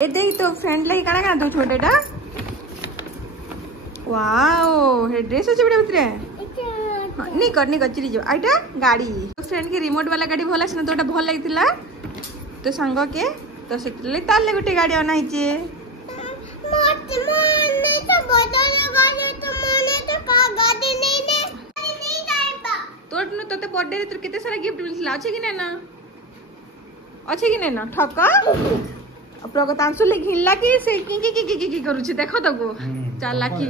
ए देख तो फ्रेंड लगी काना काना दो छोटेटा वाओ हे ड्रेस अछि बडे उतरे नहीं कर चिरी जो आइटा गाड़ी तो फ्रेंड के रिमोट वाला गाड़ी भला छन तोटा भल लागितला तो संग के तो सेटले ताले गुटे गाड़ी आना हिचे मत माने तो बदल गाड़ी तो माने तो का गाड़ी नहीं जाइबा तोट न तते बर्थडे रे तोर केते सारा गिफ्ट मिलला अछि कि ना ठका प्रगतांशु ले घिनला कि से की करू छी देखो तो गो चालाकी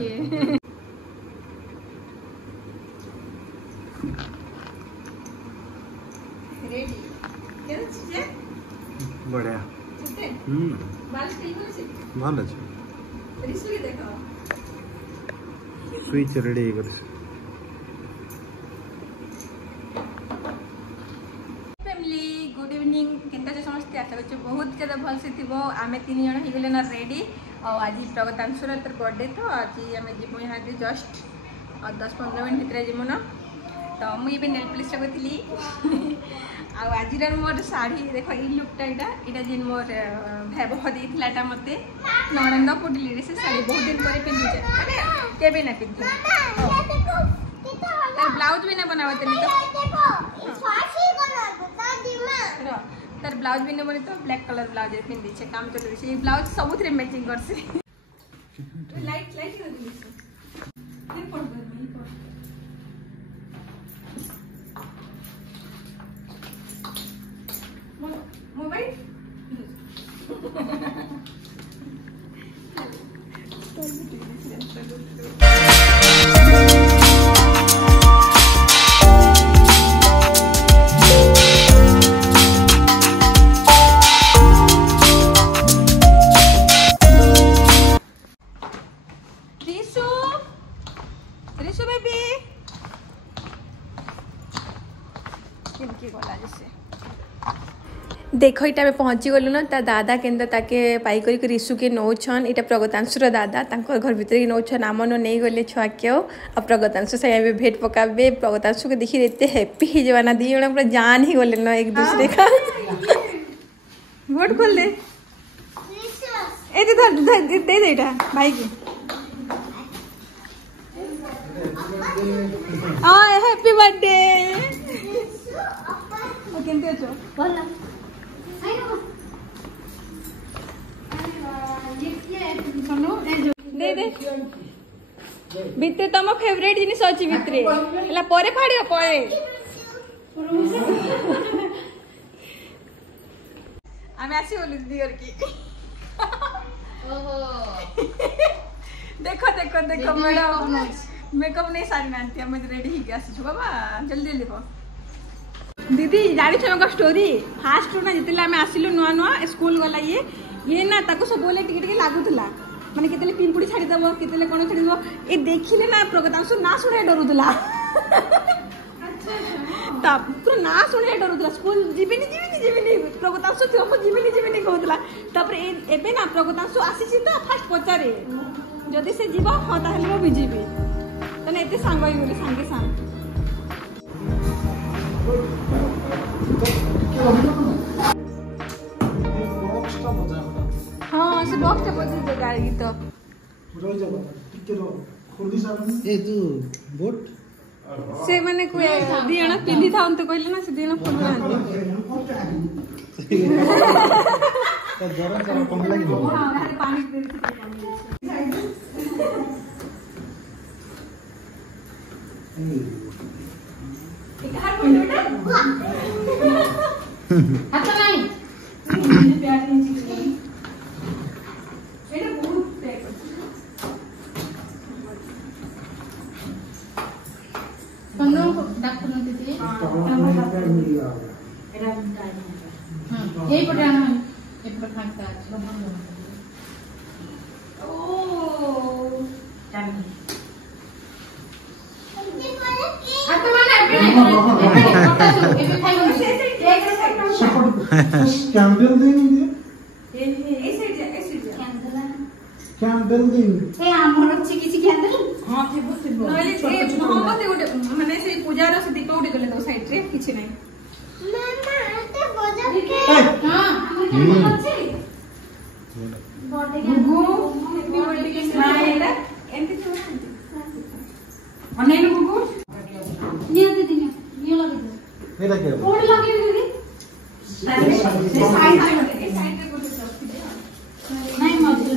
रेडी केन छी बढ़िया बाल सही हो से भल अछि रिसु के देखो स्विच रेडी कर बहुत ज्यादा भल से थी आम 3 जन हो गले ना रेडी और आज प्रगतांशुर तर बर्थडे तो आज आम जीव यहाँ जस्ट 10-15 मिनट भितर जीव ना तो मुझे नेल पॉलिश लगती आज मोर शाढ़ी देख ये लुकटा यहाँ जेन मोर भैबह देता मत ननंद पुटली से शाढ़ी बहुत दिन पर पिंधुचे केबे ना पिंधु तार ब्लाउज भी ना बनावते तार ब्लाउज भी नहीं तो ब्लैक कलर ब्लाउज पिंधि छे काम चल रही ब्लाउज सबुथ रे मैचिंग कर से लाइट कर दी फिर पढ़ मोबाइल देख इटा पहुँची गलु ना ता दादा केंदा ताके पाई करी रिसु के नौछन इटा प्रगतांशुर दादा तांकर घर भीतर के नौछन आमन नहीं गले छुआ के अब प्रगतांशु से भी भेट पकाबे प्रगतांशु के देखी एते हैप्पी ही जवाना दी जण पूरा जान ही गले ना एक दूसरे का वोट खोल ले ए दे दे इटा भाई के आ हैप्पी बर्थडे केंते छो बोल दे दे भितरे तुम फेवरेट जिनिस अछि भितरे एला परे फाडियो परे आमे आसी बोली दियर की ओहो देखो मैडम मेकअप नहीं सारी नांती हम रेडी ही आसी छु बाबा जल्दी लिखो दीदी जानी छो का स्टोरी फास्ट ना जितले आमे आसिलु नुआ नुआ स्कूल गला ये ना ताको सब बोले टिके लागुतला माने केतले पिंपुड़ी छाड़ी दबो केतले कोन छाड़ी दबो ए देखिले ना प्रगतांशु ना सुने डरुतला अच्छा पूरा ना सुने डरुतला स्कूल जीविनी प्रगतांशु थियो को जीविनी कहतला तापर एबे ना प्रगतांशु आसी तो फास्ट पचारे जदी से जीवा ह ताहले वो बिजीबी तने एते सांग होई बोले सांगे सांग हाँ से बॉक्स टा बजे दे गाड़ी तो रोई जा टिके रो खोली सामने ए तू बोट से माने को दियना पिंदी था तो कहले ना से दियना फोन तो जरा कम लागी हां पानी दे एक हाथ में बेटा हाथ नहीं प्यार नहीं चाहिए एटा बहुत पैक कनो डॉक्टर ने दिए एटा हां ए पटे आना ए पटे खाता ओ टाइम कैंडल देंगे कैंडल देंगे ए हमर अछि किछि कैंडल हां थिबो नले ए मोहब्बत गोटे माने से पूजा रो से दीप उडी गले दो साइड रे किछि नै मामा एते बजा के हां हमर अछि गुगु हैप्पी बर्थडे के स्माइल एंती तो अनेन गुगु निया दीदी निया लगे ये लगे कोड लगे दीदी साइड में कोड नहीं मजे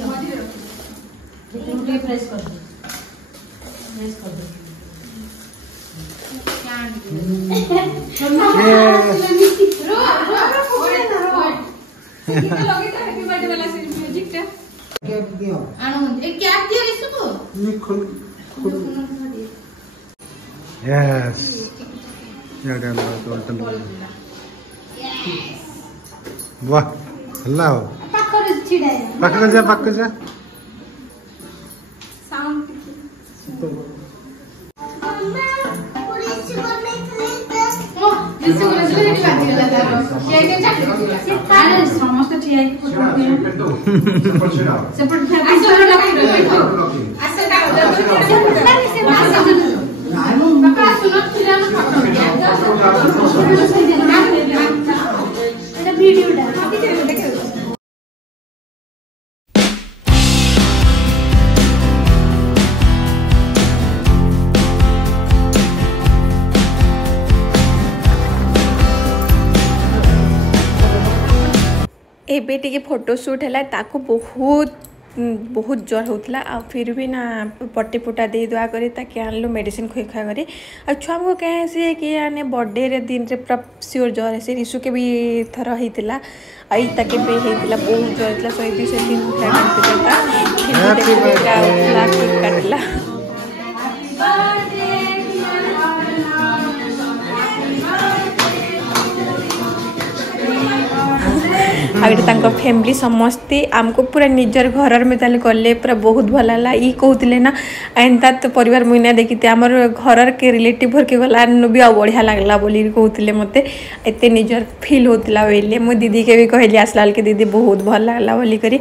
ये प्रेस कर दो वाह हल्ला हो पाखरे जा समस्त ठिया एबे टिके फोटोशूट है ताको बहुत ज्वर होता आ फिर भी ना पट्टी पुटा दे दुआ करे ताकि आनलु मेडिसिन खुई खुआ करे आ छुआ को कहे से कि आने बर्थडे दिन रे पूरा श्योर ज्वर है रिसु के भी थर होता आई ताके भी होता बहुत ज्वर होता 100 दिन काटला आगे फैमिली समस्ते आमको पूरा निजर घर में ताले गले पूरा बहुत भल है ये कहते ना एंता तो परिवार मुझे देखी आमर घर के रिलेटिव घर के गला भी आ बढ़िया लगला बोली कहते मत एत निजर फिल होता बोले मो दीदी के भी कहली आसला के दीदी बहुत भल लगला बोली करी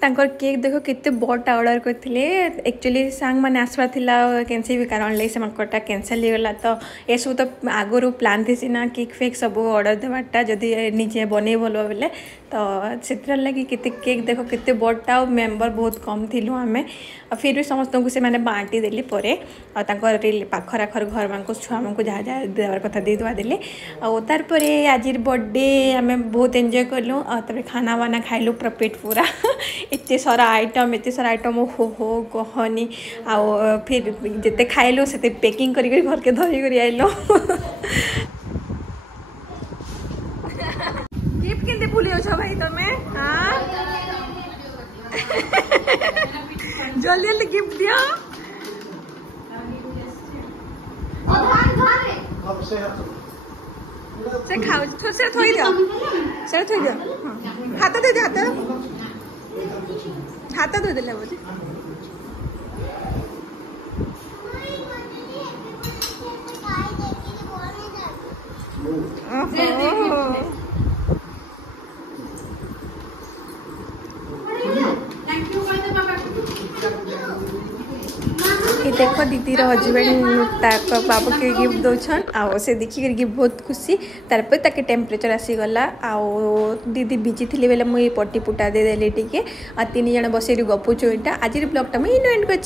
तांकर केक देखो केते बड़ा ऑर्डर करथिले एक्चुअली सांग माने आसवा थिला कैंसिल भी कारण ले सेमकटा कैंसिल हो गला तो ए सब तो आगरो प्लान थी ना केक फेक सब ऑर्डर देवाटा जदि निजे बने बोलो बोले तो से लगी केते केक देखो केते बड़ा मेंबर बहुत कम थिलु आमे फिर भी समस्त को से माने बांटी देली परे आ तांकर पाखर आखर घर मान छुआ मान जहाँ जहाँ देवार कथा दे दुआ देले आ तार परे आज बर्थडे आमे बहुत एंजॉय करलु तापर खाना वाना खाइलु पूरा पेट पूरा एते सारा आइटम हो कहनी आ फिर जिते खाइलु से पैकिंग करी घर के धरी कर आइलो गिफ्ट केते भूली छ भाई तमे हां जल्दी जल्दी गिफ्ट दियो से खाओ से थोई दियो हाथ दे दे हाथ धो देला बोली देखो दीदी हजबैंड बाबू के गिफ्ट दौन आओ से देखिक गिफ्ट बहुत खुशी तार पर टेम्परेचर आसीगला आओ दीदी बिजी थी बेले मुझे पट्टी पुटा देदेली टी आ 3 जन बस गपुचु यहाँ आज ब्लॉगटा मुझे एंड कर